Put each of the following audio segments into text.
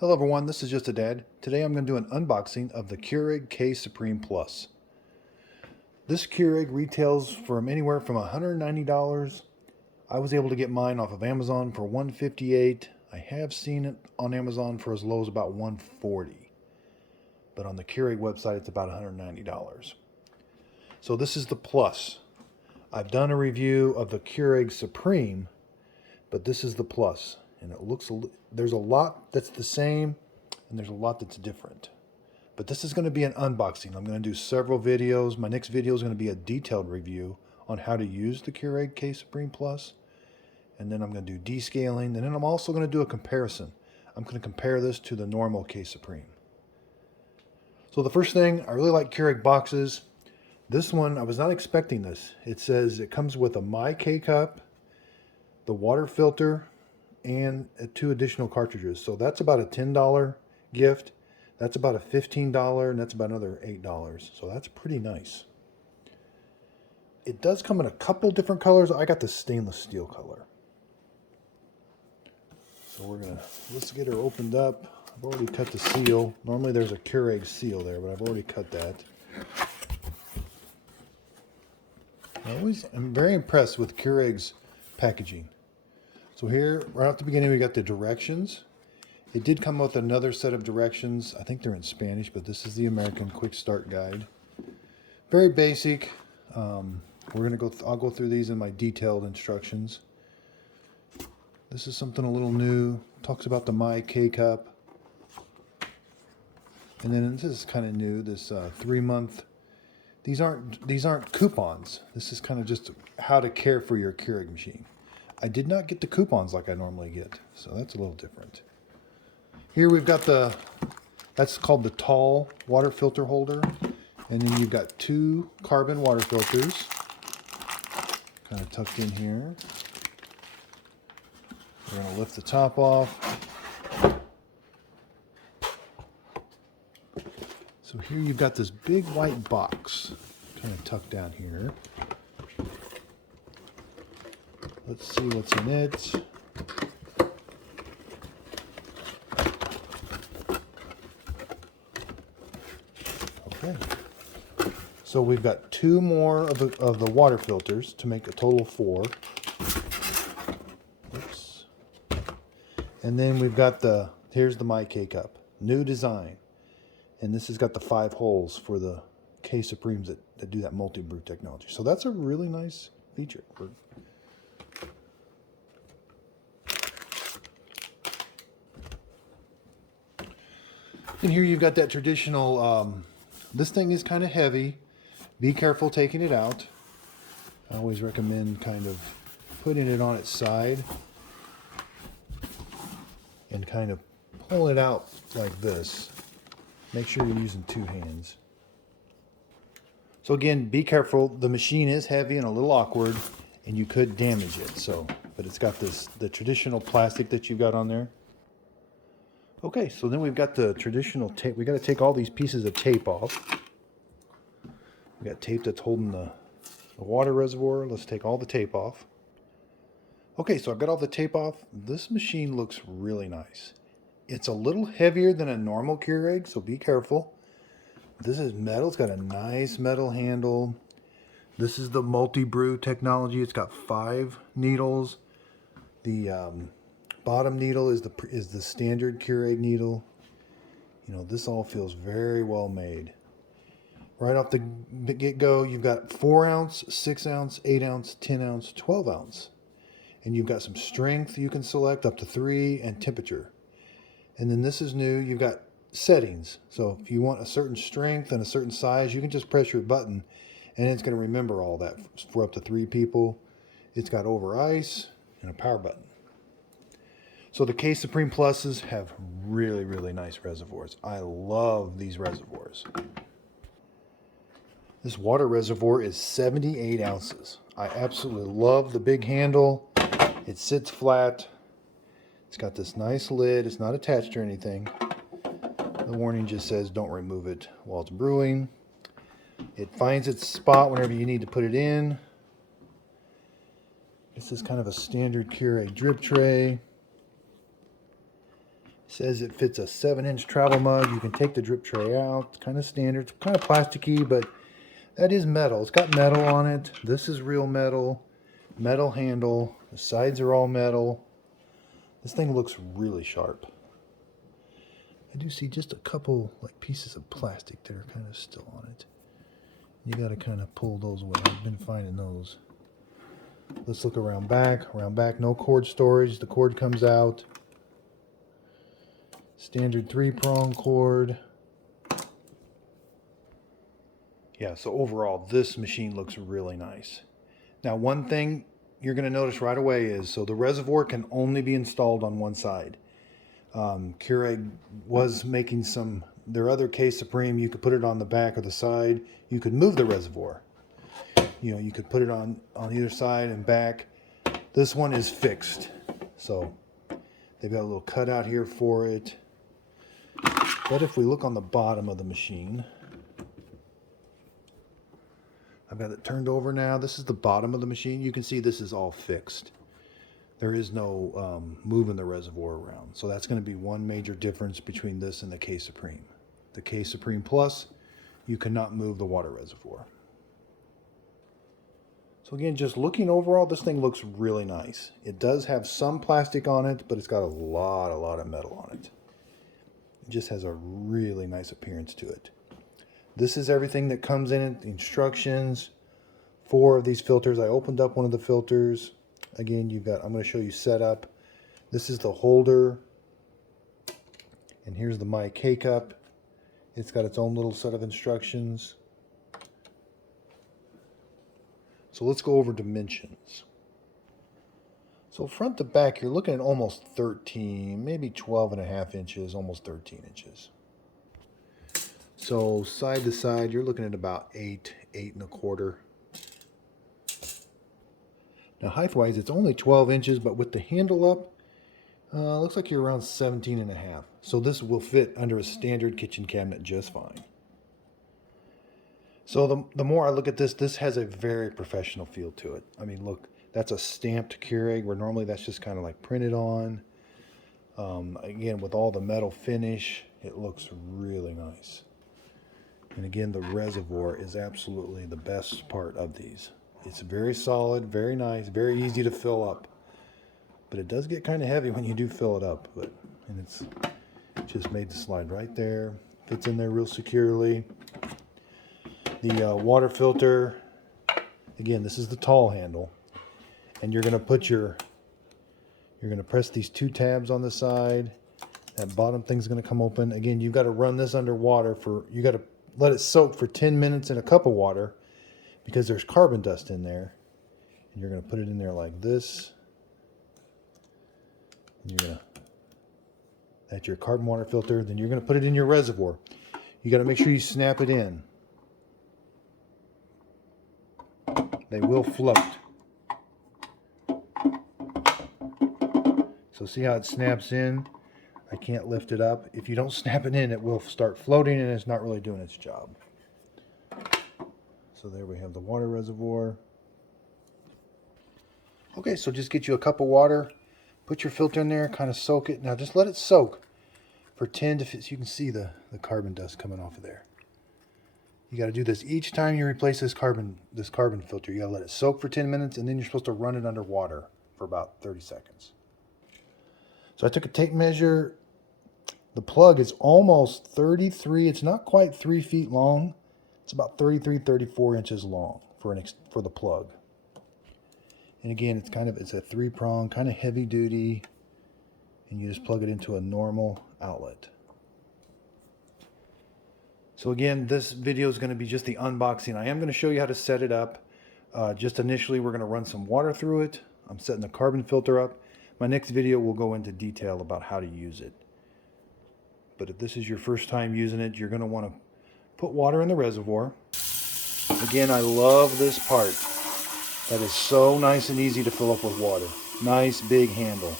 Hello everyone, this is Just a Dad. Today I'm going to do an unboxing of the Keurig K Supreme Plus. This Keurig retails from anywhere from $190. I was able to get mine off of Amazon for $158. I have seen it on Amazon for as low as about $140. But on the Keurig website it's about $190. So this is the Plus. I've done a review of the Keurig Supreme, but this is the Plus. And it looks, there's a lot that's the same and there's a lot that's different. But this is going to be an unboxing. I'm going to do several videos. My next video is going to be a detailed review on how to use the Keurig K Supreme Plus. And then I'm going to do descaling. And then I'm also going to do a comparison. I'm going to compare this to the normal K Supreme. So the first thing, I really like Keurig boxes. This one, I was not expecting this. It says it comes with a My K cup, the water filter, and 2 additional cartridges. So that's about a $10 gift. That's about a $15, and that's about another $8. So that's pretty nice. It does come in a couple different colors. I got the stainless steel color. So let's get her opened up. I've already cut the seal. Normally there's a Keurig seal there, but I've already cut that. I'm very impressed with Keurig's packaging. So here, right at the beginning, we got the directions. It did come with another set of directions. I think they're in Spanish, but this is the American Quick Start Guide. Very basic. I'll go through these in my detailed instructions. This is something a little new. Talks about the My K cup. And then this is kind of new. This 3-month. These aren't coupons. This is kind of just how to care for your Keurig machine. I did not get the coupons like I normally get, so that's a little different. Here we've got that's called the tall water filter holder. And then you've got 2 carbon water filters, kind of tucked in here. We're going to lift the top off. So here you've got this big white box, kind of tucked down here. Let's see what's in it. Okay. So we've got 2 more of the water filters to make a total of 4. Oops. And then we've got here's the My K cup. New design. And this has got the 5 holes for the K Supremes that do that multi-brew technology. So that's a really nice feature. And here you've got that traditional, this thing is kind of heavy. Be careful taking it out. I always recommend kind of putting it on its side and kind of pulling it out like this. Make sure you're using 2 hands. So again, be careful. The machine is heavy and a little awkward and you could damage it. But it's got the traditional plastic that you've got on there. Okay, so then we've got the traditional tape. We got to take all these pieces of tape off. We got tape that's holding the water reservoir. Let's take all the tape off. Okay, so I've got all the tape off. This machine looks really nice. It's a little heavier than a normal Keurig, so be careful. This is metal. It's got a nice metal handle. This is the multi-brew technology. It's got 5 needles. The bottom needle is the standard Keurig needle. You know, this all feels very well made. Right off the get-go, you've got 4 ounce, 6 ounce, 8 ounce, 10 ounce, 12 ounce. And you've got some strength you can select up to 3 and temperature. And then this is new. You've got settings. So if you want a certain strength and a certain size, you can just press your button and it's going to remember all that for up to 3 people. It's got over ice and a power button. So the K Supreme Pluses have really, really nice reservoirs. I love these reservoirs. This water reservoir is 78 ounces. I absolutely love the big handle. It sits flat. It's got this nice lid. It's not attached or anything. The warning just says don't remove it while it's brewing. It finds its spot whenever you need to put it in. This is kind of a standard Keurig drip tray. Says it fits a 7-inch travel mug. You can take the drip tray out. It's kind of standard. It's kind of plasticky, but that is metal. It's got metal on it. This is real metal. Metal handle. The sides are all metal. This thing looks really sharp. I do see just a couple like pieces of plastic that are kind of still on it. You got to kind of pull those away. I've been finding those. Let's look around back. Around back, no cord storage. The cord comes out. Standard 3-prong cord. Yeah, so overall, this machine looks really nice. Now, one thing you're going to notice right away is, so the reservoir can only be installed on one side. Keurig was making their other K Supreme, you could put it on the back or the side. You could move the reservoir. You know, you could put it on either side and back. This one is fixed. So they've got a little cutout here for it. But if we look on the bottom of the machine, I've got it turned over now. This is the bottom of the machine. You can see this is all fixed. There is no moving the reservoir around. So that's going to be one major difference between this and the K Supreme. The K Supreme Plus, you cannot move the water reservoir. So again, just looking overall, this thing looks really nice. It does have some plastic on it, but it's got a lot of metal on it. It just has a really nice appearance to it. This is everything that comes in it, the instructions. 4 of these filters. I opened up one of the filters. Again, I'm going to show you setup. This is the holder. And here's the My K-Cup. It's got its own little set of instructions. So let's go over dimensions. So front to back, you're looking at almost 13, maybe 12.5 inches, almost 13 inches. So side to side, you're looking at about 8 1/4. Now height-wise, it's only 12 inches, but with the handle up, looks like you're around 17.5. So this will fit under a standard kitchen cabinet just fine. So the more I look at this, this has a very professional feel to it. I mean, look, that's a stamped Keurig, where normally that's just kind of like printed on. Again, with all the metal finish, it looks really nice. And again, the reservoir is absolutely the best part of these. It's very solid, very nice, very easy to fill up. But it does get kind of heavy when you do fill it up. And it's just made to slide right there. Fits in there real securely. The water filter, again, this is the tall handle. And you're going to press these 2 tabs on the side. That bottom thing's going to come open. Again, you've got to run this under water you got to let it soak for 10 minutes in a cup of water, because there's carbon dust in there. And you're going to put it in there like this. And that's your carbon water filter. Then you're going to put it in your reservoir. You got to make sure you snap it in. They will float. So see how it snaps in? I can't lift it up. If you don't snap it in, it will start floating and it's not really doing its job. So there we have the water reservoir. Okay, so just get you a cup of water, put your filter in there, kind of soak it. Now just let it soak for 10 to 15, so you can see the carbon dust coming off of there. You got to do this each time you replace this carbon filter. You got to let it soak for 10 minutes, and then you're supposed to run it under water for about 30 seconds. So I took a tape measure. The plug is almost 33. It's not quite 3 feet long. It's about 33, 34 inches long for the plug. And again, it's a 3-prong, kind of heavy duty, and you just plug it into a normal outlet. So again, this video is going to be just the unboxing. I am going to show you how to set it up. Just initially, we're going to run some water through it. I'm setting the carbon filter up. My next video will go into detail about how to use it. But if this is your first time using it, you're going to want to put water in the reservoir. Again, I love this part. That is so nice and easy to fill up with water. Nice big handle.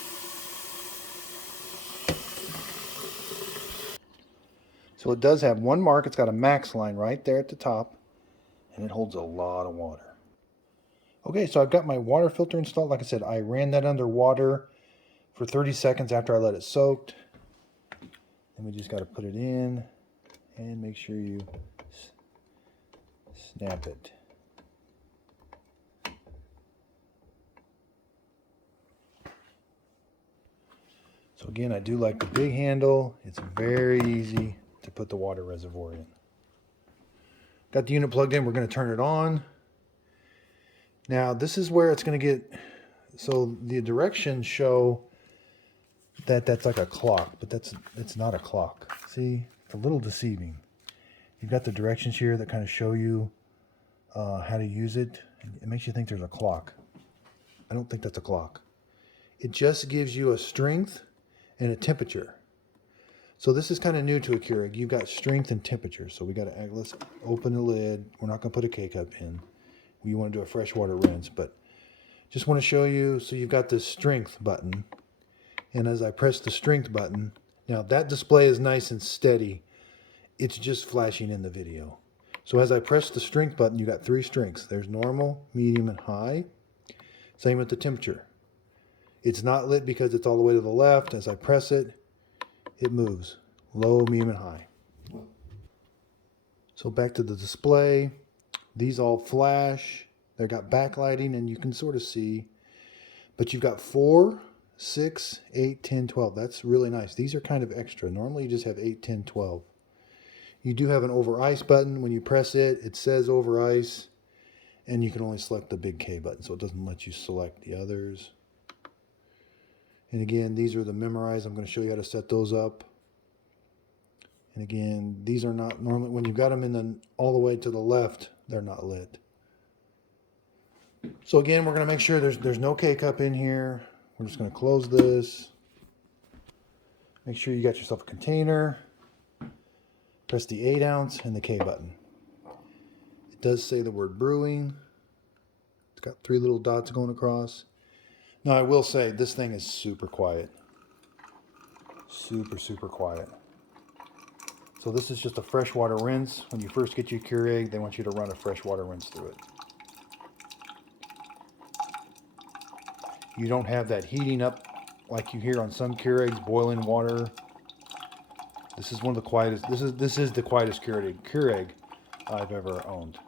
So it does have one mark. It's got a max line right there at the top, and it holds a lot of water. Okay, so I've got my water filter installed. Like I said, I ran that under water for 30 seconds after I let it soak. And we just got to put it in and make sure you snap it. So again, I do like the big handle. It's very easy to put the water reservoir in. Got the unit plugged in. We're going to turn it on. Now this is where it's going to get, so the directions show that that's like a clock, but it's not a clock. See, it's a little deceiving. You've got the directions here that kind of show you how to use it. It makes you think there's a clock. I don't think that's a clock. It just gives you a strength and a temperature. So this is kind of new to a Keurig. You've got strength and temperature. So we got to, let's open the lid. We're not going to put a K-cup in. We want to do a freshwater rinse, but just want to show you. So you've got this strength button. And as I press the strength button, now that display is nice and steady. It's just flashing in the video. So as I press the strength button, you got 3 strengths. There's normal, medium, and high. Same with the temperature. It's not lit because it's all the way to the left. As I press it, it moves. Low, medium, and high. So back to the display. These all flash. They've got backlighting and you can sort of see. But you've got 4, 6, 8, 10, 12. That's really nice. These are kind of extra. Normally you just have 8, 10, 12. You do have an over ice button. When you press it, it says over ice. And you can only select the big K button, so it doesn't let you select the others. And again, these are the memorize. I'm going to show you how to set those up. And again, these are not normally, when you've got them in the all the way to the left, they're not lit. So again, we're going to make sure there's no K-cup in here. We're just going to close this. Make sure you got yourself a container. Press the 8 ounce and the K button. It does say the word brewing. It's got 3 little dots going across. Now I will say this thing is super quiet. Super, super quiet. So this is just a freshwater rinse. When you first get your Keurig, they want you to run a freshwater rinse through it. You don't have that heating up like you hear on some Keurigs, boiling water. This is one of the quietest. This is the quietest Keurig I've ever owned.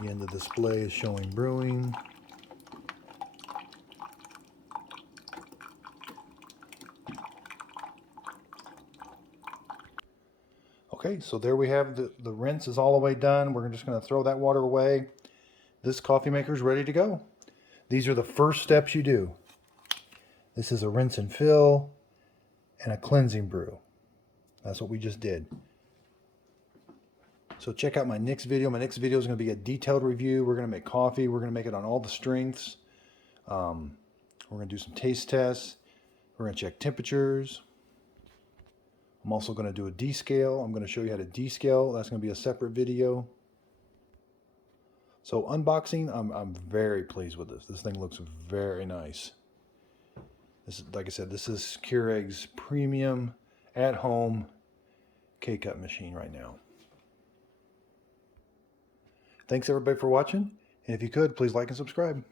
Again, the display is showing brewing. Okay, so there we have the rinse is all the way done. We're just going to throw that water away. This coffee maker is ready to go. These are the first steps you do. This is a rinse and fill and a cleansing brew. That's what we just did. So check out my next video. My next video is going to be a detailed review. We're going to make coffee. We're going to make it on all the strengths. We're going to do some taste tests. We're going to check temperatures. I'm also going to do a descale. I'm going to show you how to descale. That's going to be a separate video. So unboxing, I'm very pleased with this. This thing looks very nice. This is, like I said, this is Keurig's premium at-home K-cup machine right now. Thanks everybody for watching, and if you could, please like and subscribe.